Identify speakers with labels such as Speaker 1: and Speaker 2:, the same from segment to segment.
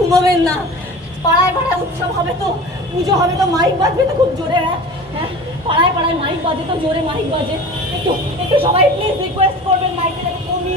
Speaker 1: ঘুমাবেন না পাড়ায় পাড়ায় উৎসব হবে তো পুজো হবে তো মাইক বাজবে তো খুব জোরে হ্যাঁ হ্যাঁ পাড়ায় পাড়ায় মাইক বাজে তো জোরে মাইক বাজে একটু একটু সবাই প্লিজ রিকোয়েস্ট করবেন মাইকে কমি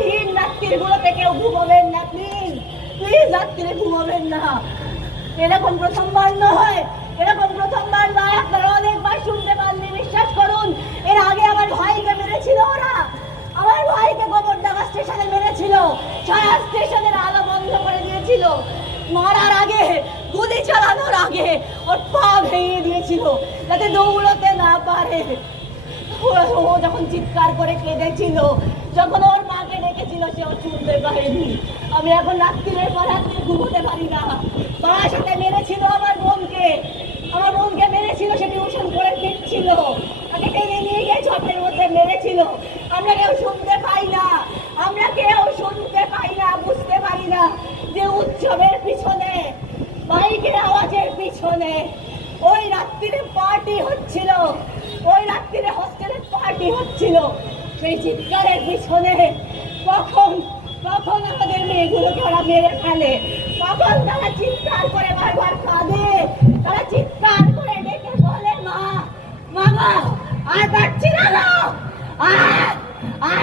Speaker 1: ভিন রাত্রির গুলোতে কেউ ঘুমাবেন না প্লিজ প্লিজ রাত্রে ঘুমাবেন না এরকম প্রথমবার নয় এরকম প্রথমবার নয় আপনারা অনেকবার শুনতে পারলে বিশ্বাস করুন এর আগে আমার ভাইকে মেরেছিল ওরা আমার ভাইকে গোবরডাঙ্গা স্টেশনে মেরেছিল ছায়া স্টেশনের আলো বন্ধ করে দিয়েছিল মারার আগে গুলি চালানোর আগে ওর পা ভেঙে দিয়েছিল যাতে দৌড়তে না পারে ও যখন চিৎকার করে কেঁদেছিল যখন ওর মা কেউ তুলতে পারেনি আমি এখন রাত্রিরের পর রাত্রে ঘুমোতে পারি না মা সাথে মেরেছিল আমার বোনকে আমার বোনকে মেরেছিল সে টিউশন করে ফিরছিল তাকে টেনে নিয়ে গিয়ে ঝড়ের মধ্যে মেরেছিল আমরা কেউ শুনতে পাই না আমরা কেউ শুনতে পাই না বুঝতে পারি না যে উৎসবের পিছনে বাইকের আওয়াজের পিছনে ওই রাত্রিরে পার্টি হচ্ছিল ওই রাত্রিরে হোস্টেলের পার্টি হচ্ছিল সেই চিৎকারের পিছনে তখন তখন আমাদের মেয়েগুলো তারা মেরে ফেলে তখন তারা চিৎকার করে বারবার কাঁদে তারা চিৎকার করে ডেকে বলে মা মামা আর পাচ্ছি না আর আর